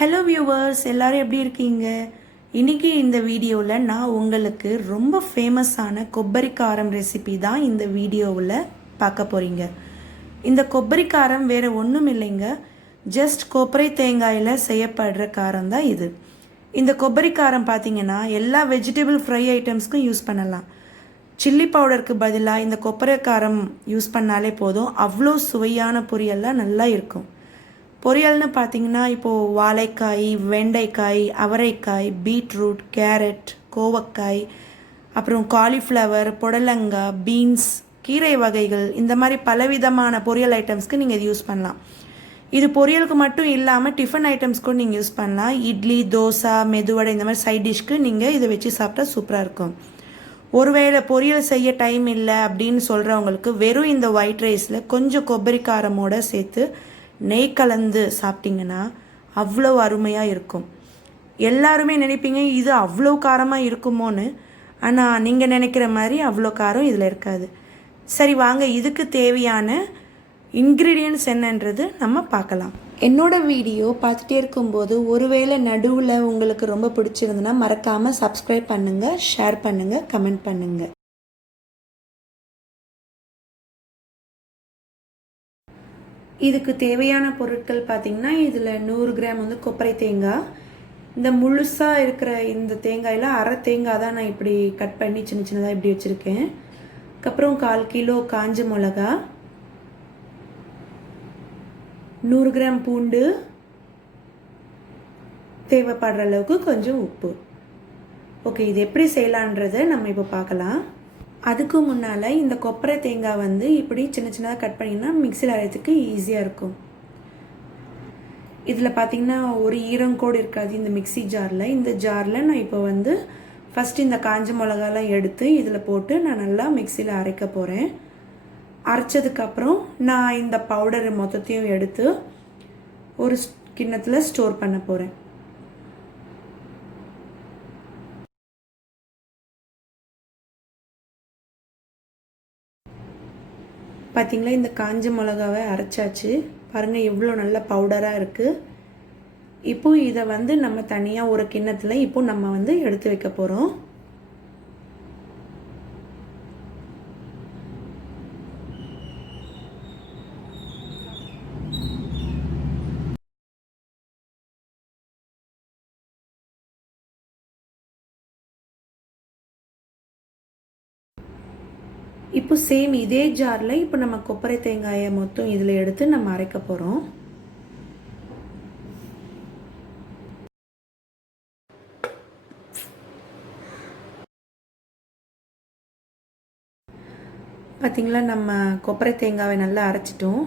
Hello viewers, எல்லாரும் எப்படி இருக்கீங்க? இன்றைக்கி இந்த வீடியோவில் நான் உங்களுக்கு ரொம்ப ஃபேமஸான கொப்பரி காரம் ரெசிபி தான் இந்த வீடியோவில் பார்க்க போகிறீங்க. இந்த கொப்பரி காரம் வேறு ஒன்றும் இல்லைங்க, ஜஸ்ட் கொப்பரை தேங்காயில் செய்யப்படுற காரம் தான் இது. இந்த கொப்பரி காரம் பார்த்திங்கன்னா எல்லா வெஜிடபிள் ஃப்ரை ஐட்டம்ஸ்க்கும் யூஸ் பண்ணலாம். சில்லி பவுடருக்கு பதிலாக இந்த கொப்பரை காரம் யூஸ் பண்ணாலே போதும், அவ்வளோ சுவையான பொரியல்லாம் நல்லா இருக்கும். பொரியல்னு பார்த்திங்கன்னா இப்போது வாழைக்காய், வெண்டைக்காய், அவரைக்காய், பீட்ரூட், கேரட், கோவக்காய், அப்புறம் காலிஃப்ளவர், புடலங்காய், பீன்ஸ், கீரை வகைகள், இந்த மாதிரி பலவிதமான பொரியல் ஐட்டம்ஸ்க்கு நீங்கள் இது யூஸ் பண்ணலாம். இது பொரியலுக்கு மட்டும் இல்லாமல் டிஃபன் ஐட்டம்ஸ்க்கும் நீங்கள் யூஸ் பண்ணலாம். இட்லி, தோசை, மெதுவடை, இந்த மாதிரி சைட் டிஷ்க்கு நீங்கள் இதை வச்சு சாப்பிட்டா சூப்பராக இருக்கும். ஒருவேளை பொரியல் செய்ய டைம் இல்லை அப்படின்னு சொல்கிறவங்களுக்கு வெறும் இந்த ஒயிட் ரைஸில் கொஞ்சம் கொப்பரி காரமோடு சேர்த்து நெய் கலந்து சாப்பிட்டிங்கன்னா அவ்வளோ அருமையாக இருக்கும். எல்லாருமே நினைப்பீங்க இது அவ்வளோ காரமாக இருக்குமோன்னு, ஆனால் நீங்கள் நினைக்கிற மாதிரி அவ்வளோ காரம் இதில் இருக்காது. சரி வாங்க, இதுக்கு தேவையான இன்க்ரீடியன்ட்ஸ் என்னன்றது நம்ம பார்க்கலாம். என்னோடய வீடியோ பார்த்துட்டே இருக்கும்போது ஒருவேளை நடுவில் உங்களுக்கு ரொம்ப பிடிச்சிருந்துன்னா மறக்காமல் சப்ஸ்கிரைப் பண்ணுங்கள், ஷேர் பண்ணுங்கள், கமெண்ட் பண்ணுங்கள். இதுக்கு தேவையான பொருட்கள் பார்த்திங்கன்னா இதில் 100 கிராம் வந்து கொப்பரை தேங்காய். இந்த முழுசாக இருக்கிற இந்த தேங்காயில் அரை தேங்காய் தான் நான் இப்படி கட் பண்ணி சின்ன சின்னதாக இப்படி வச்சுருக்கேன். அதுக்கப்புறம் 1/4 கிலோ காஞ்ச மிளகா, 100 கிராம் பூண்டு, தேவைப்படுற அளவுக்கு கொஞ்சம் உப்பு. ஓகே, இது எப்படி செய்யலான்றதை நம்ம இப்போ பார்க்கலாம். அதுக்கு முன்னால் இந்த கொப்பரை தேங்காய் வந்து இப்படி சின்ன சின்னதாக கட் பண்ணிங்கன்னா மிக்சியில் அரைக்கிறதுக்கு ஈஸியாக இருக்கும். இதில் பார்த்திங்கன்னா ஒரு ஈரங்கோடு இருக்காது இந்த மிக்சி ஜாரில். இந்த ஜாரில் நான் இப்போ வந்து ஃபஸ்ட்டு இந்த காஞ்ச மிளகாலாம் எடுத்து இதில் போட்டு நான் நல்லா மிக்சியில் அரைக்க போகிறேன். அரைச்சதுக்கப்புறம் நான் இந்த பவுடர் மொத்தத்தையும் எடுத்து ஒரு கிண்ணத்தில் ஸ்டோர் பண்ண போகிறேன். பார்த்திங்களா, இந்த காஞ்ச மிளகாவை அரைச்சாச்சு. பாருங்கள் எவ்வளோ நல்ல பவுடராக இருக்குது. இப்போ இதை வந்து நம்ம தனியாக ஒரு கிண்ணத்தில் இப்போ நம்ம வந்து எடுத்து வைக்க போகிறோம். இப்போ சேம் இதே ஜாரில் இப்போ நம்ம கொப்பரை தேங்காயை மொத்தம் இதில் எடுத்து நம்ம அரைக்க போகிறோம். பார்த்திங்களா, நம்ம கொப்பரை தேங்காயை நல்லா அரைச்சிட்டோம்.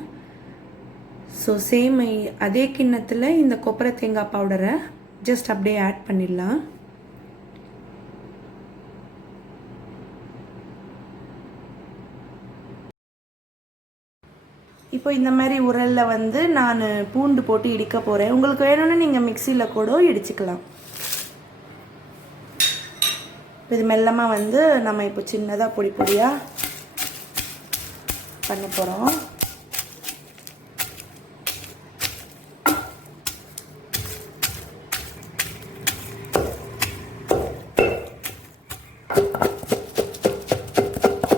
ஸோ சேம் அதே கிண்ணத்தில் இந்த கொப்பரை தேங்காய் பவுடரை ஜஸ்ட் அப்படியே ஆட் பண்ணிடலாம். இப்போ இந்த மாதிரி உரலில் வந்து நான் பூண்டு போட்டு இடிக்க போகிறேன். உங்களுக்கு வேணும்னா நீங்கள் மிக்சியில் கூட இடிச்சுக்கலாம். இது மெல்லமாக வந்து நம்ம இப்போ சின்னதாக பொடி பொடியாக பண்ண போகிறோம்.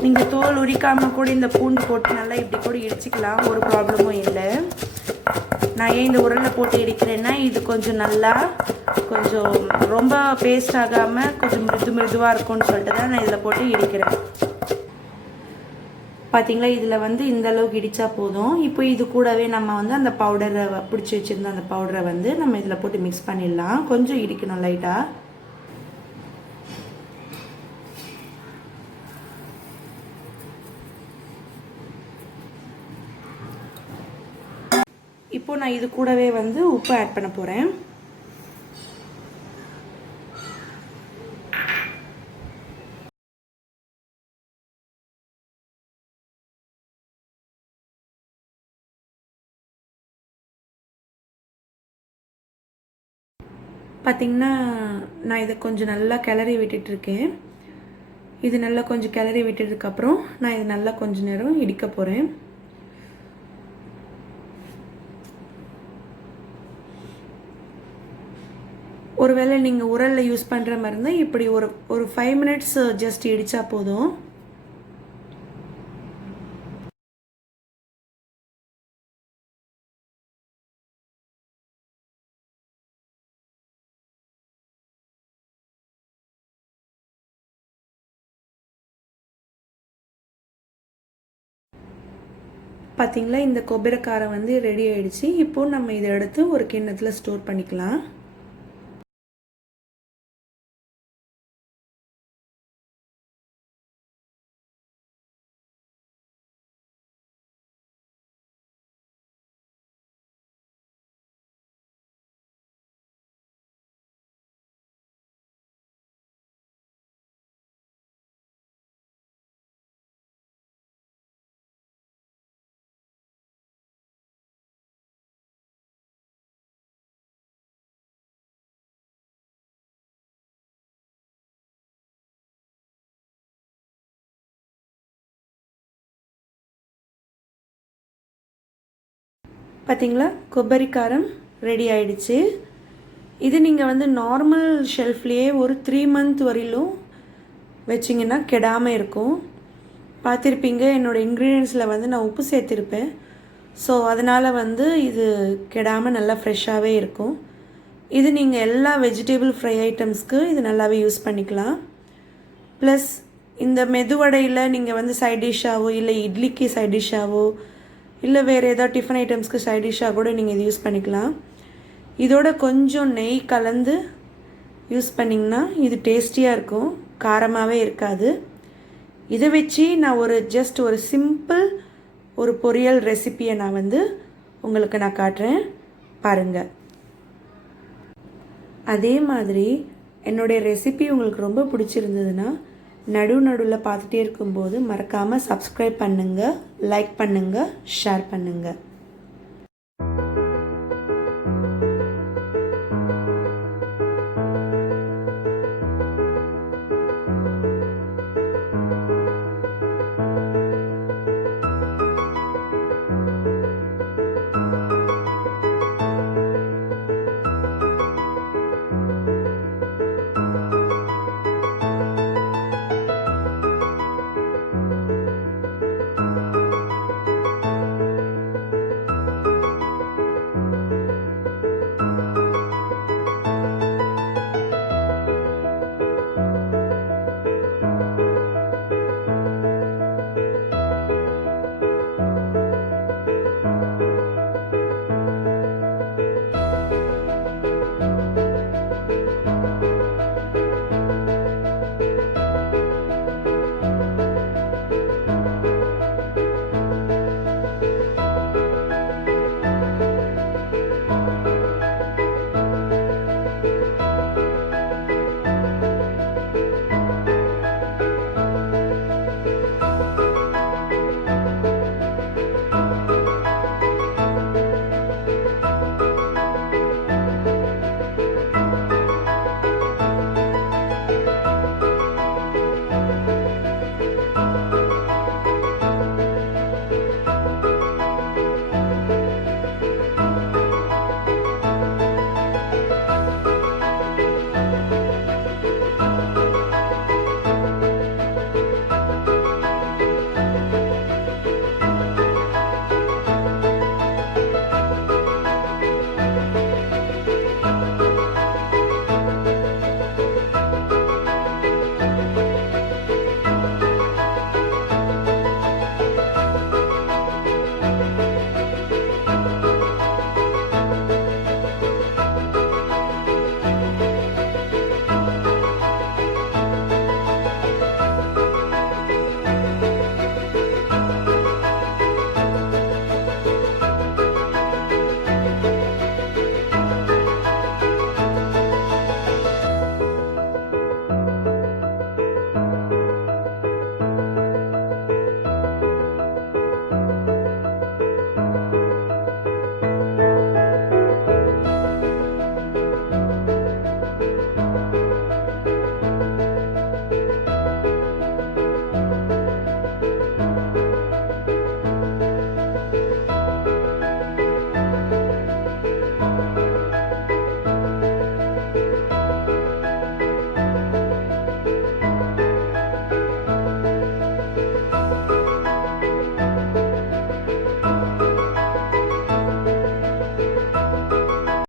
நீங்கள் தோல் உரிக்காமல் கூட இந்த பூண்டு போட்டு நல்லா இப்படி கூட இடிச்சிக்கலாம், ஒரு ப்ராப்ளமும் இல்லை. நான் ஏன் இந்த உரலில் போட்டு இடிக்கிறேன்னா இது கொஞ்சம் நல்லா கொஞ்சம் ரொம்ப பேஸ்ட் ஆகாமல் கொஞ்சம் மிருதுவாக இருக்கும்னு சொல்லிட்டு தான் நான் இதில் போட்டு இடிக்கிறேன். பார்த்திங்களா, இதில் வந்து இந்த அளவுக்கு இடித்தா போதும். இப்போ இது கூடவே நம்ம வந்து அந்த பவுடரை பிடிச்சி வச்சுருந்த அந்த பவுடரை வந்து நம்ம இதில் போட்டு மிக்ஸ் பண்ணிடலாம். கொஞ்சம் இடிக்கணும் லைட்டாக. இப்போ நான் இது கூடவே வந்து உப்பு ஆட் பண்ண போகிறேன். பார்த்திங்கன்னா நான் இதை கொஞ்சம் நல்லா கிளறி விட்டுட்ருக்கேன். இது நல்லா கொஞ்சம் கிளறி விட்டதுக்கப்புறம் நான் இது நல்லா கொஞ்சம் நேரம் இடிக்க போகிறேன். ஒருவேளை நீங்கள் உரலில் யூஸ் பண்ணுற மாதிரி இருந்தால் இப்படி ஒரு 5 மினிட்ஸ் ஜஸ்ட் இடித்தா போதும். பார்த்தீங்களா, இந்த கொబ్బரி காரம் வந்து ரெடி ஆயிடுச்சு. இப்போது நம்ம இதை எடுத்து ஒரு கிண்ணத்தில் ஸ்டோர் பண்ணிக்கலாம். பார்த்தீங்களா, கொబ్బரி காரம் ரெடி ஆயிடுச்சு. இது நீங்கள் வந்து நார்மல் ஷெல்ஃப்லேயே ஒரு 3 மந்த் வரையிலும் வச்சிங்கன்னா கெடாமல் இருக்கும். பார்த்துருப்பீங்க, என்னோடய இன்க்ரீடியன்ஸில் வந்து நான் உப்பு சேர்த்துருப்பேன். ஸோ அதனால் வந்து இது கெடாமல் நல்லா ஃப்ரெஷ்ஷாகவே இருக்கும். இது நீங்கள் எல்லா வெஜிடபிள் ஃப்ரை ஐட்டம்ஸ்க்கு இது நல்லாவே யூஸ் பண்ணிக்கலாம். ப்ளஸ் இந்த மெதுவடையில் நீங்கள் வந்து சைட் டிஷ்ஷாவோ இல்லை இட்லிக்கு சைட் டிஷ்ஷாவோ இல்லை வேறு ஏதாவது டிஃபன் ஐட்டம்ஸ்க்கு சைட் டிஷ்ஷாக கூட நீங்கள் இது யூஸ் பண்ணிக்கலாம். இதோட கொஞ்சம் நெய் கலந்து யூஸ் பண்ணிங்கன்னா இது டேஸ்டியாக இருக்கும், காரமாகவே இருக்காது. இதை வச்சு நான் ஜஸ்ட் ஒரு சிம்பிள் ஒரு பொரியல் ரெசிப்பியை நான் வந்து உங்களுக்கு நான் காட்டுறேன், பாருங்கள். அதே மாதிரி என்னுடைய ரெசிபி உங்களுக்கு ரொம்ப பிடிச்சிருந்ததுன்னா நடுவில் பார்த்துட்டே இருக்கும்போது மறக்காமல் சப்ஸ்கிரைப் பண்ணுங்கள், லைக் பண்ணுங்கள், ஷேர் பண்ணுங்கள்.